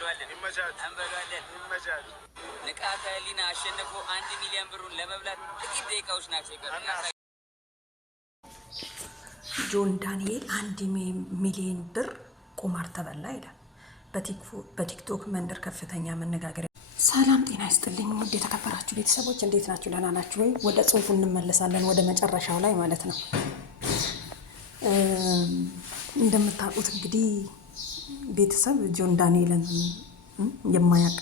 ይመቻል ንቃተ ህሊና አሸንፎ 1 ሚሊዮን ብሩን ለመብላት ጥቂት ደቂቃዎች ናቸው የቀሩት። ጆን ዳንኤል 1 ሚሊዮን ብር ቁማር ተበላ ይላል። በቲክቶክ መንደር ከፍተኛ መነጋገሪያ። ሰላም ጤና ይስጥልኝ ውድ የተከበራችሁ ቤተሰቦች እንዴት ናችሁ? ደህና ናችሁ ወይ? ወደ ጽሁፉ እንመለሳለን፣ ወደ መጨረሻው ላይ ማለት ነው። እንደምታውቁት እንግዲህ ቤተሰብ ጆን ዳንኤልን የማያውቅ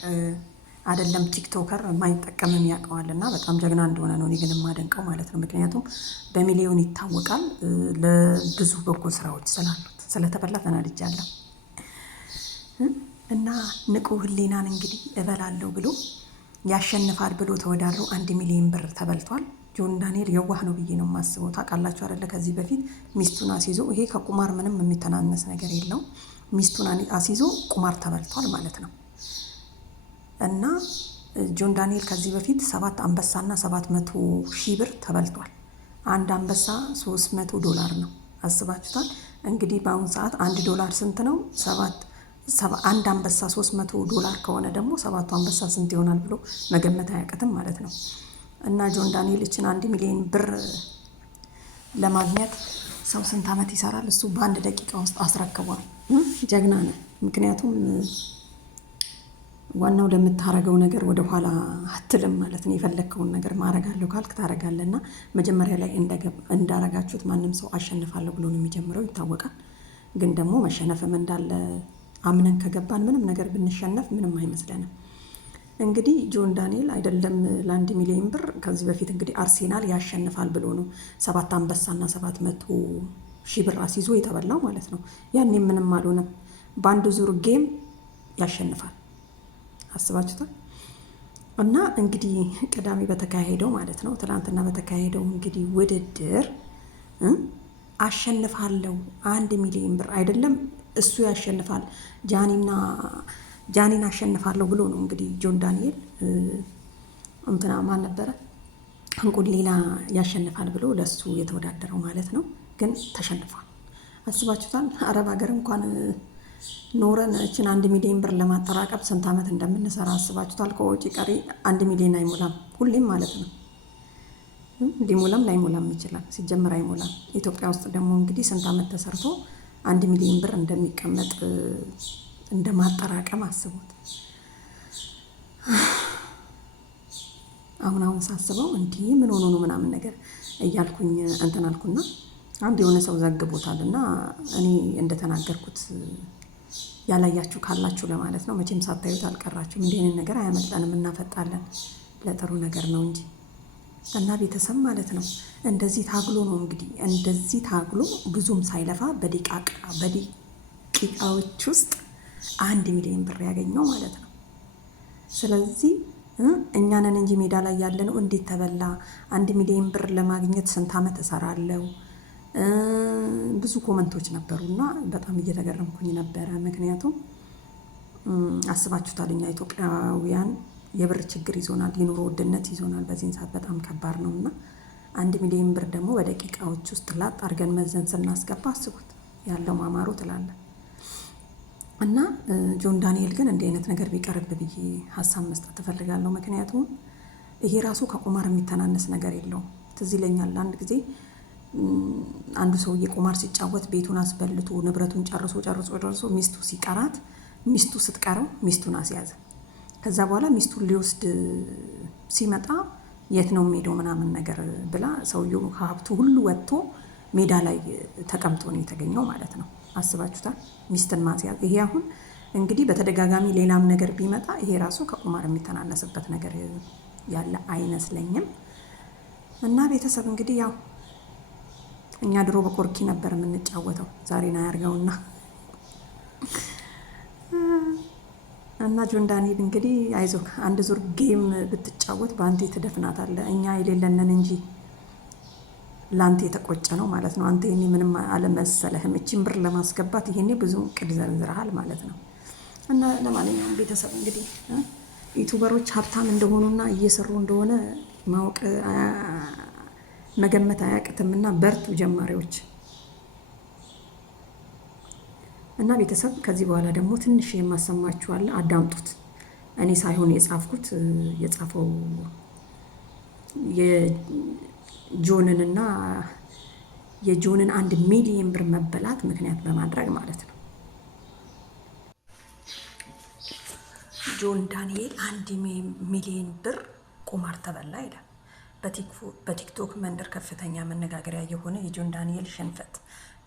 አይደለም ቲክቶከር የማይጠቀምም ያውቀዋል እና በጣም ጀግና እንደሆነ ነው እኔ ግን የማደንቀው ማለት ነው። ምክንያቱም በሚሊዮን ይታወቃል ለብዙ በጎ ስራዎች ስላሉት። ስለተበላ ተናድጃለሁ እና ንቁ ህሊናን እንግዲህ እበላለሁ ብሎ ያሸንፋል ብሎ ተወዳድሮ 1 ሚሊዮን ብር ተበልቷል። ጆን ዳንኤል የዋህ ነው ብዬ ነው የማስበው። ታውቃላችሁ አይደለ? ከዚህ በፊት ሚስቱን አስይዞ ይሄ ከቁማር ምንም የሚተናነስ ነገር የለው። ሚስቱን አስይዞ ቁማር ተበልቷል ማለት ነው። እና ጆን ዳንኤል ከዚህ በፊት 7 አንበሳና 700 ሺህ ብር ተበልቷል። አንድ አንበሳ $300 ነው። አስባችሁታል እንግዲህ በአሁኑ ሰዓት $1 ስንት ነው? አንድ አንበሳ $300 ከሆነ ደግሞ 7ቱ አንበሳ ስንት ይሆናል ብሎ መገመት አያቅትም ማለት ነው። እና ጆን ዳንኤል እችን 1 ሚሊዮን ብር ለማግኘት ሰው ስንት ዓመት ይሰራል? እሱ በ1 ደቂቃ ውስጥ አስረክቧል። ጀግና ነው። ምክንያቱም ዋናው ለምታረገው ነገር ወደ ኋላ አትልም ማለት ነው። የፈለግከውን ነገር ማረጋለሁ ካልክ ታረጋለህ። እና መጀመሪያ ላይ እንዳረጋችሁት ማንም ሰው አሸንፋለሁ ብሎ ነው የሚጀምረው ይታወቃል። ግን ደግሞ መሸነፍም እንዳለ አምነን ከገባን ምንም ነገር ብንሸነፍ ምንም አይመስለንም። እንግዲህ ጆን ዳንኤል አይደለም ለ1 ሚሊዮን ብር ከዚህ በፊት እንግዲህ አርሴናል ያሸንፋል ብሎ ነው 7 አንበሳና 700 ሺህ ብር አስይዞ የተበላው ማለት ነው። ያኔ ምንም አልሆነም። በአንድ ዙር ጌም ያሸንፋል። አስባችሁታል? እና እንግዲህ ቅዳሜ በተካሄደው ማለት ነው ትናንትና በተካሄደው እንግዲህ ውድድር አሸንፋለሁ 1 ሚሊዮን ብር አይደለም እሱ ያሸንፋል ጃኒን አሸንፋለሁ ብሎ ነው እንግዲህ ጆን ዳንኤል እንትና ማን ነበረ እንቁሊላ ያሸንፋል ብሎ ለሱ የተወዳደረው ማለት ነው። ግን ተሸንፏል። አስባችሁታል? አረብ ሀገር እንኳን ኖረን እችን 1 ሚሊዮን ብር ለማጠራቀም ስንት ዓመት እንደምንሰራ አስባችሁታል? ከወጪ ቀሪ 1 ሚሊዮን አይሞላም ሁሌም ማለት ነው። ሊሞላም ላይሞላም ይችላል። ሲጀምር አይሞላም። ኢትዮጵያ ውስጥ ደግሞ እንግዲህ ስንት ዓመት ተሰርቶ 1 ሚሊዮን ብር እንደሚቀመጥ እንደማጠራቀም አስቡት። አሁን ሳስበው እንዲህ ምን ሆኖ ነው ምናምን ነገር እያልኩኝ እንትን አልኩና አንድ የሆነ ሰው ዘግቦታል እና እኔ እንደተናገርኩት ያላያችሁ ካላችሁ ለማለት ነው። መቼም ሳታዩት አልቀራችሁም። እንዲህ አይነት ነገር አያመልጠንም፣ እናፈጣለን። ለጥሩ ነገር ነው እንጂ እና ቤተሰብ ማለት ነው እንደዚህ ታግሎ ነው እንግዲህ እንደዚህ ታግሎ ብዙም ሳይለፋ በደቂቃዎች ውስጥ 1 ሚሊዮን ብር ያገኘው ማለት ነው። ስለዚህ እኛ ነን እንጂ ሜዳ ላይ ያለነው እንዴት ተበላ? 1 ሚሊዮን ብር ለማግኘት ስንት ዓመት እሰራለሁ? ብዙ ኮመንቶች ነበሩና በጣም እየተገረምኩኝ ነበረ። ምክንያቱም አስባችሁታል እኛ ኢትዮጵያውያን የብር ችግር ይዞናል፣ የኑሮ ውድነት ይዞናል። በዚህን ሰዓት በጣም ከባድ ነው እና 1 ሚሊዮን ብር ደግሞ በደቂቃዎች ውስጥ ላጥ አድርገን መዘን ስናስገባ አስቡት ያለው ማማሩ ትላለ። እና ጆን ዳንኤል ግን እንዲህ አይነት ነገር ቢቀርብ ብዬ ሀሳብ መስጠት እፈልጋለሁ። ምክንያቱም ይሄ ራሱ ከቁማር የሚተናነስ ነገር የለውም። ትዝ ይለኛል አንድ ጊዜ አንዱ ሰውዬ ቁማር ሲጫወት ቤቱን አስበልቶ ንብረቱን ጨርሶ ሚስቱ ሲቀራት ሚስቱ ስትቀረው ሚስቱን አስያዘ። ከዛ በኋላ ሚስቱን ሊወስድ ሲመጣ የት ነው ሜዳው ምናምን ነገር ብላ ሰውየው ሀብቱ ሁሉ ወጥቶ ሜዳ ላይ ተቀምጦ ነው የተገኘው ማለት ነው። አስባችሁታል? ሚስትን ማስያዝ። ይሄ አሁን እንግዲህ በተደጋጋሚ ሌላም ነገር ቢመጣ ይሄ ራሱ ከቁማር የሚተናነስበት ነገር ያለ አይመስለኝም። እና ቤተሰብ እንግዲህ ያው እኛ ድሮ በቆርኪ ነበር የምንጫወተው፣ ዛሬ ነው ያርገውና እና ጆን ዳንኤል እንግዲህ አይዞህ 1 ዙር ጌም ብትጫወት በአንተ ትደፍናታለህ። እኛ የሌለንን እንጂ ላንተ የተቆጨ ነው ማለት ነው። አንተ ይሄኔ ምንም አለመሰለህም። እቺን ብር ለማስገባት ይሄኔ ብዙ ቅድ ዘርዝረሃል ማለት ነው። እና ለማንኛውም ቤተሰብ እንግዲህ ዩቲዩበሮች ሀብታም እንደሆኑና እየሰሩ እንደሆነ ማወቅ መገመት አያቅትምና በርቱ ጀማሪዎች። እና ቤተሰብ ከዚህ በኋላ ደግሞ ትንሽ የማሰማችኋል፣ አዳምጡት። እኔ ሳይሆን የጻፍኩት የጻፈው የጆንንና የጆንን 1 ሚሊዮን ብር መበላት ምክንያት በማድረግ ማለት ነው። ጆን ዳንኤል 1 ሚሊዮን ብር ቁማር ተበላ ይላል። በቲክቶክ መንደር ከፍተኛ መነጋገሪያ የሆነ የጆን ዳንኤል ሽንፈት።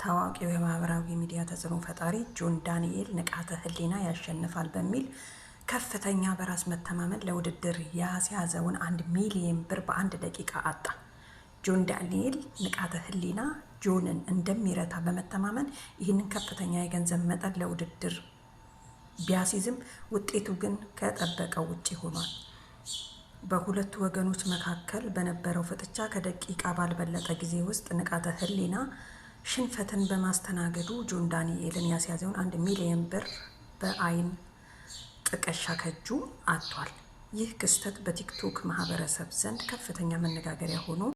ታዋቂው የማህበራዊ ሚዲያ ተጽዕኖ ፈጣሪ ጆን ዳንኤል ንቃተ ህሊና ያሸንፋል በሚል ከፍተኛ በራስ መተማመን ለውድድር ያስያዘውን 1 ሚሊዮን ብር በ1 ደቂቃ አጣ። ጆን ዳንኤል ንቃተ ህሊና ጆንን እንደሚረታ በመተማመን ይህንን ከፍተኛ የገንዘብ መጠን ለውድድር ቢያስይዝም ውጤቱ ግን ከጠበቀው ውጪ ሆኗል። በሁለቱ ወገኖች መካከል በነበረው ፍጥጫ ከደቂቃ ባልበለጠ ጊዜ ውስጥ ንቃተ ህሊና ሽንፈትን በማስተናገዱ ጆን ዳንኤልን ያስያዘውን 1 ሚሊዮን ብር በአይን ጥቅሻ ከእጁ አጥቷል። ይህ ክስተት በቲክቶክ ማህበረሰብ ዘንድ ከፍተኛ መነጋገሪያ ሆኖ